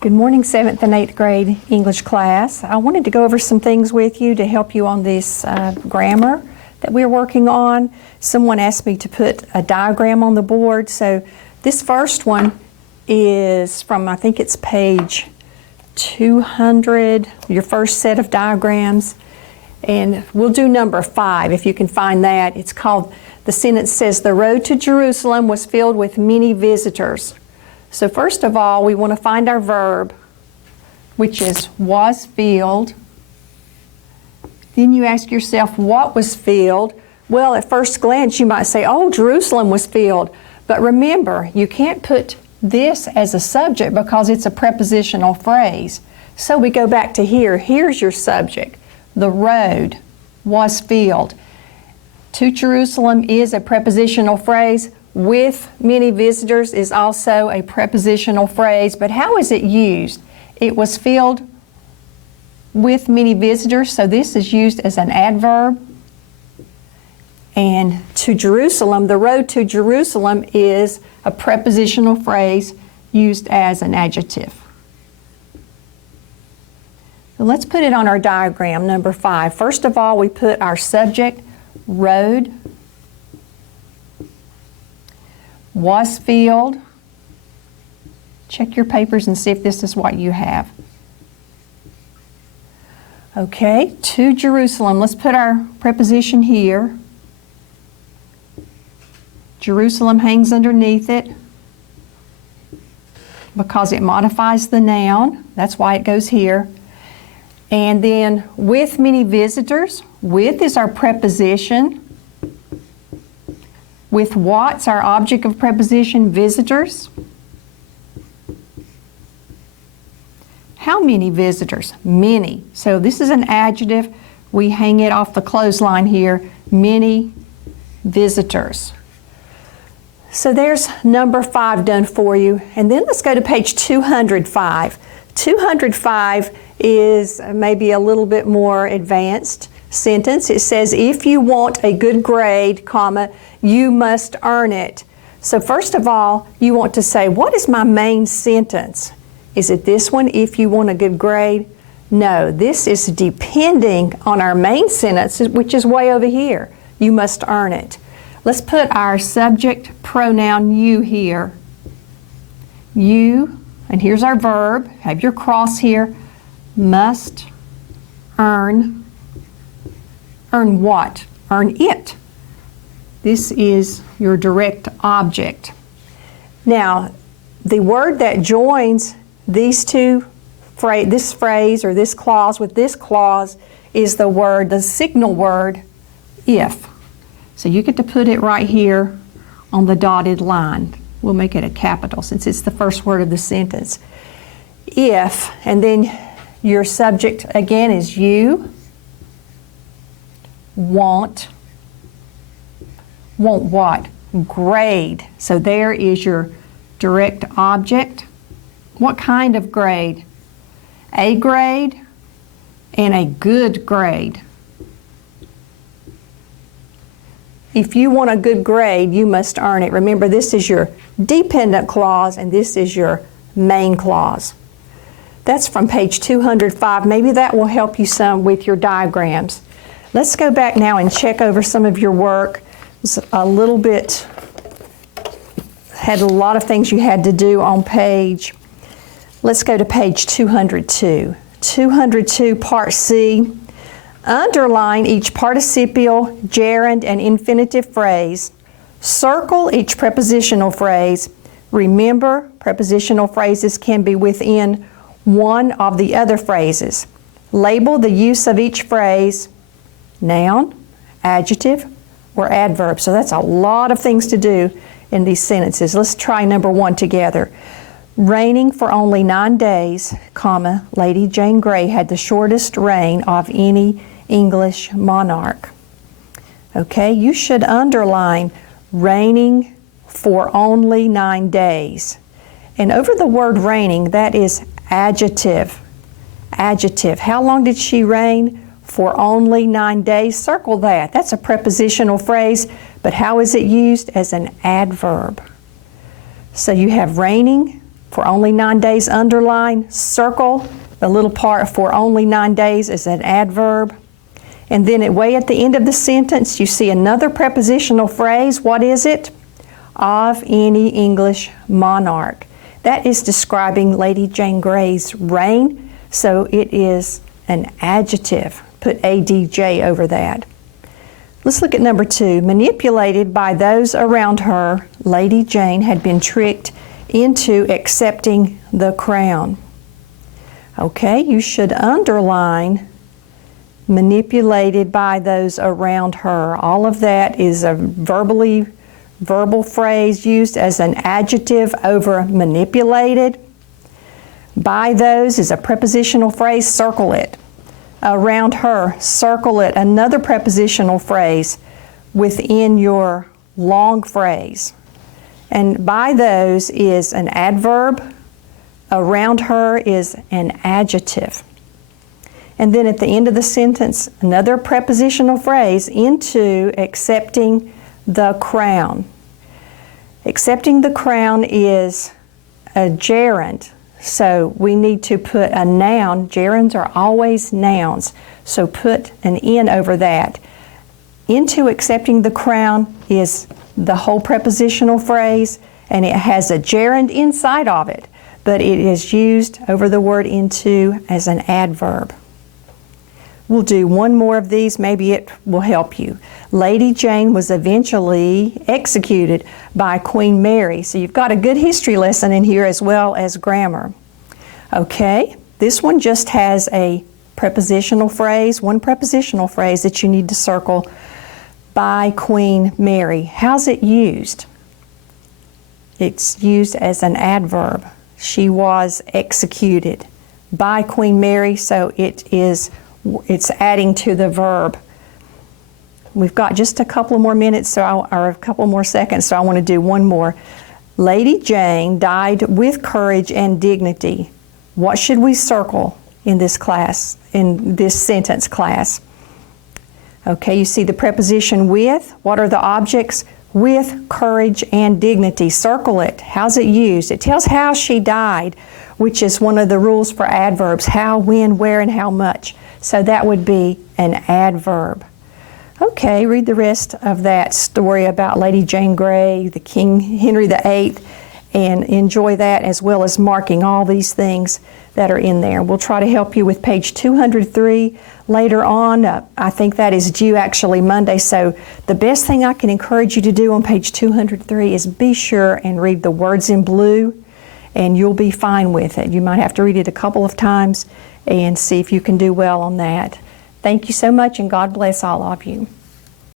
Good morning, 7th and 8th grade English class. I wanted to go over some things with you to help you on this grammar that we're working on. Someone asked me to put a diagram on the board. So this first one is from, I think it's page 200, your first set of diagrams. And we'll do number 5 if you can find that. It's called, the sentence says, the road to Jerusalem was filled with many visitors. So first of all, we want to find our verb, which is was filled. Then you ask yourself, what was filled? Well, at first glance, you might say, oh, Jerusalem was filled. But remember, you can't put this as a subject because it's a prepositional phrase. So we go back to here. Here's your subject. The road was filled. To Jerusalem is a prepositional phrase. With many visitors is also a prepositional phrase, but how is it used? It was filled with many visitors, so this is used as an adverb. And to Jerusalem, the road to Jerusalem is a prepositional phrase used as an adjective. So let's put it on our diagram, number 5. First of all, we put our subject, road, was filled. Check your papers and see if this is what you have. Okay, to Jerusalem. Let's put our preposition here. Jerusalem hangs underneath it because it modifies the noun. That's why it goes here. And then with many visitors. With is our preposition. With what's our object of preposition? Visitors. How many visitors? Many. So this is an adjective. We hang it off the clothesline here. Many visitors. So there's number 5 done for you. And then let's go to page 205. 205 is maybe a little bit more advanced sentence. It says, if you want a good grade, comma, you must earn it. So first of all, you want to say, what is my main sentence? Is it this one, if you want a good grade? No, this is depending on our main sentence, which is way over here. You must earn it. Let's put our subject pronoun you here. You, and here's our verb, have your cross here, must earn. Earn what? Earn it. This is your direct object. Now, the word that joins these two, this phrase or this clause with this clause is the word, the signal word, if. So you get to put it right here on the dotted line. We'll make it a capital since it's the first word of the sentence. If, and then your subject again is you. Want what? Grade. So there is your direct object. What kind of grade? A grade and a good grade. If you want a good grade, you must earn it. Remember, this is your dependent clause and this is your main clause. That's from page 205. Maybe that will help you some with your diagrams. Let's go back now and check over some of your work. It's a little bit, had a lot of things you had to do on page. Let's go to page 202. 202, part C. Underline each participial, gerund, and infinitive phrase. Circle each prepositional phrase. Remember, prepositional phrases can be within one of the other phrases. Label the use of each phrase. Noun, adjective, or adverb. So that's a lot of things to do in these sentences. Let's try number 1 together. Reigning for only 9 days, comma, Lady Jane Grey had the shortest reign of any English monarch. Okay, you should underline reigning for only 9 days. And over the word reigning, that is adjective. Adjective. How long did she reign? For only 9 days. Circle that. That's a prepositional phrase, but how is it used? As an adverb. So you have reigning For only 9 days, underline, circle the little part for only 9 days is an adverb. And then way at the end of the sentence, you see another prepositional phrase. What is it? Of any English monarch. That is describing Lady Jane Grey's reign, so it is an adjective. Put ADJ over that. Let's look at number 2. Manipulated by those around her, Lady Jane had been tricked into accepting the crown. Okay, you should underline manipulated by those around her. All of that is a verbal phrase used as an adjective over manipulated. By those is a prepositional phrase, circle it. Around her, circle it. Another prepositional phrase within your long phrase. And by those is an adverb. Around her is an adjective. And then at the end of the sentence, another prepositional phrase into accepting the crown. Accepting the crown is a gerund. So we need to put a noun. Gerunds are always nouns. So put an N over that. Into accepting the crown is the whole prepositional phrase, and it has a gerund inside of it, but it is used over the word into as an adverb. We'll do one more of these. Maybe it will help you. Lady Jane was eventually executed by Queen Mary. So you've got a good history lesson in here as well as grammar. Okay, this one just has a prepositional phrase, one prepositional phrase that you need to circle. By Queen Mary. How's it used? It's used as an adverb. She was executed by Queen Mary, so it's adding to the verb. We've got just a couple more minutes, or a couple more seconds, so I want to do one more. Lady Jane died with courage and dignity. What should we circle in this class, in this sentence class? Okay, you see the preposition with. What are the objects? With courage and dignity. Circle it. How's it used? It tells how she died, which is one of the rules for adverbs. How, when, where, and how much. So that would be an adverb. Okay, read the rest of that story about Lady Jane Grey, the King Henry VIII, and enjoy that, as well as marking all these things that are in there. We'll try to help you with page 203 later on. I think that is due actually Monday, so the best thing I can encourage you to do on page 203 is be sure and read the words in blue, and you'll be fine with it. You might have to read it a couple of times and see if you can do well on that. Thank you so much, and God bless all of you.